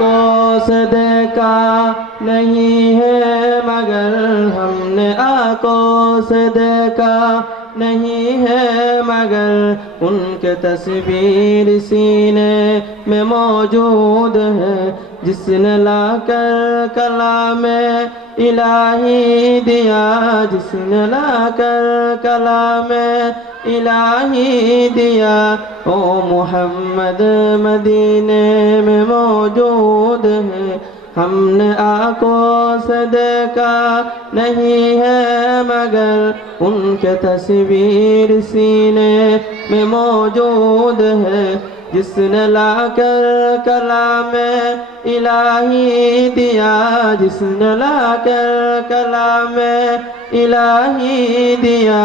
को सदका नहीं है मगर हमने आंखों से देखा नहीं है मगर उनके तस्वीर सीने में मौजूद है जिसने लाकर कलामे इलाही दिया जिसने लाकर कलामे इलाही दिया ओ मोहम्मद मदीने में मौजूद है हमने आंखों से देखा नहीं है मगर उनके तस्वीर सीने में मौजूद है जिसने लाकर कलामे इलाही दिया जिसने लाकर कलामे इलाही दिया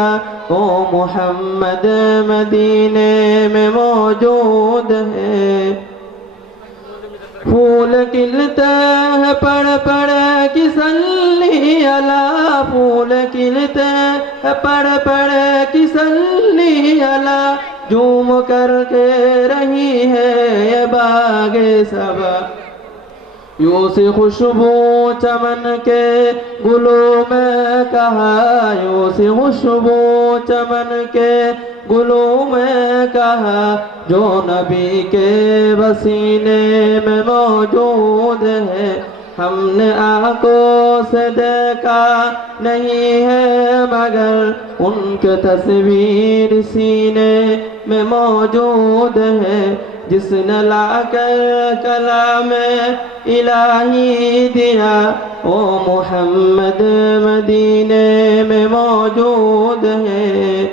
ओ मोहम्मद मदीने में मौजूद है। फूल खिलते हैं पड़ पड़ की सल्ली अला फूल खिलते हैं पड़ पड़ की सल्ली अला झूम करके रही है ये बागे सबा यूं सी खुशबू चमन के गुलों में कहा यूं सी खुशबू चमन के गुलों में कहा जो नबी के वसीने में मौजूद है हमने आंखों से देखा नहीं है मगर उनके तस्वीर सीने में मौजूद है जिसने लाकर कलामे इलाही दिया ओ मोहम्मद मदीने में मौजूद है।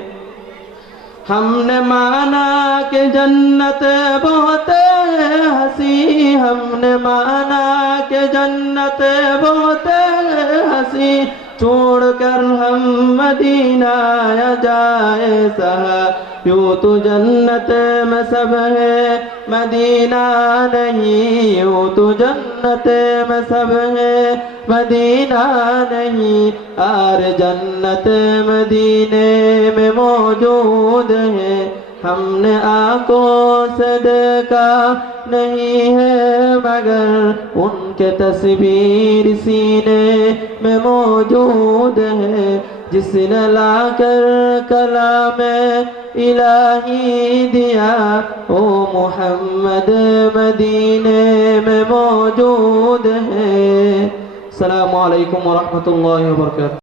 हमने माना कि जन्नत बहुत हंसी हमने माना कि जन्नत बहुत हंसी छोड़कर हम मदीना जाए सहा यूं तो जन्नत में सब है मदीना नहीं यूं तो जन्नत में सब है मदीना नहीं आर जन्नत मदीने में मौजूद है हमने आंखों से देखा नहीं है मगर उनके तस्वीर सीने में मौजूद है जिसने लाकर कलामे इलाही दिया ओ मोहम्मद मदीने में मौजूद है। अस्सलामु अलैकुम व रहमतुल्लाहि व बरकातहू।